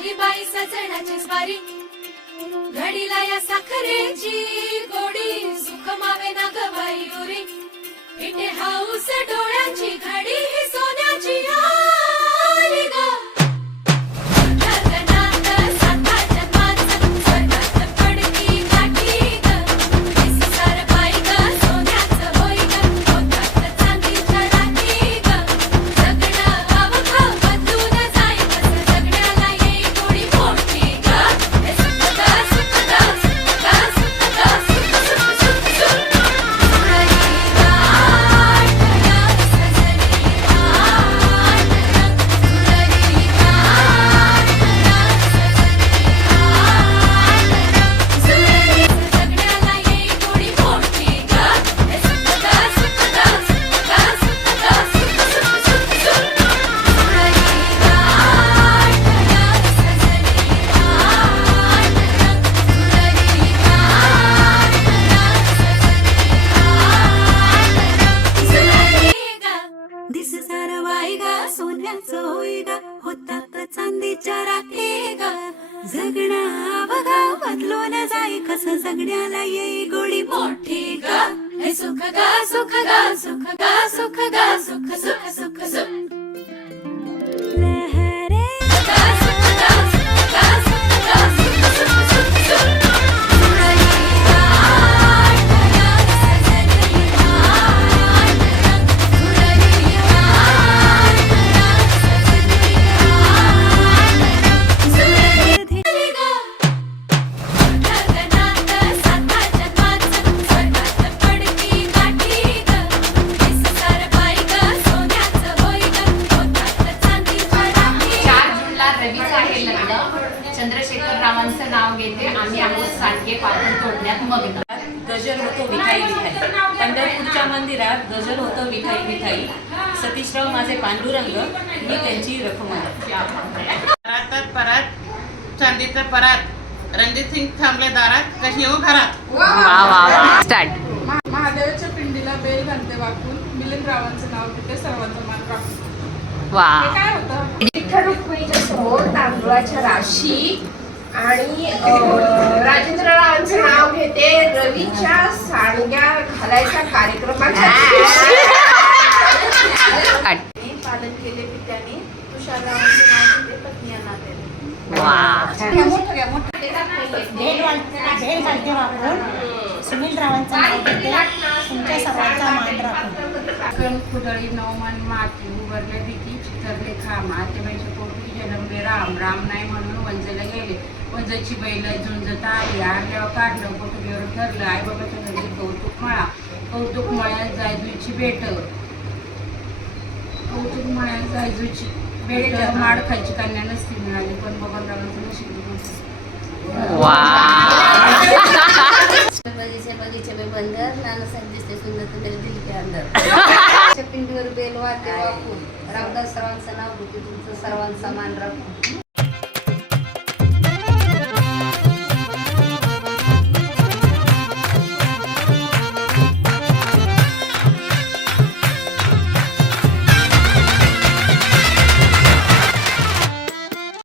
काही बाई सजनाची स्वारी घडीला या साखरेची गोडी सुख मावे ना गवाई उरी इथे हाऊस डोळ्याची घडी ही सोन्याची आली ग चांदीच्या राखे ग जगणं बघा बदलून जाई कसं जगण्याला येई गोडी मोठी ग हे सुख ग सुख ग सुख ग सुख ग सुख सुख सुख सुख लहरे ग सुख ग सुख ग सुख ग सुख सुख सुख सुख चंद्रशेखर रावांचं नाव घेते. आम्ही आहोत सांडगे पापड तोडण्यात मग्न. गजर होतो विठाई विठाई, पंढरपूरच्या मंदिरात गजर होतो विठाई विठाई. सतीशराव माझे पांडुरंग, मी त्यांची रखुमाई. परात परात चांदीचं परात, रणजित सिंग थांबले दारात, कशी येऊ घरात. वा वा वा. स्टार्ट. महादेवाच्या पिंडीला बेल घालते वाकून, मिलिंद रावांचं नाव घेते सर्वांचं मान राखून. वा. हे काय होतं? विठ्ठल रुक्मिणीच्या समोर तांदूळाच्या राशी आणि राजेंद्र रावांचं नाव घेते रवीच्या सांडग्या घालायच्या कार्यक्रमाच्या पालन केले पित्याने. तुषार रावांचं नाव घेते पत्नी नाते. सुनील रावांचं नाव घेते तुमच्या सर्वांचा मान राखून. खुदळी नवमान माती उभारले भीती चितरले खामा ते म्हणजे पोटी जन्मले राम राम नाही म्हणून वंजला गेले. वंजाची बैल झुंजत आली आरल्यावर काढलं पोटुलीवर धरलं. आई बाबाच्या घरी कौतुक मळा कौतुक मळ्यात जायजूची बेट कौतुक मळ्यात जायजूची बेट माड खायची कन्या नसती मिळाली पण बबनरावांचं नशीब. बगीचे बगीचे में बंदर नानासाहेब दिसते सुंदर तेरे दिल के अंदर. पिंडीवर बेल वाटे वाकून रामदास सर्वांचं नाव घेते तुमचं सर्वांचा मान राखून.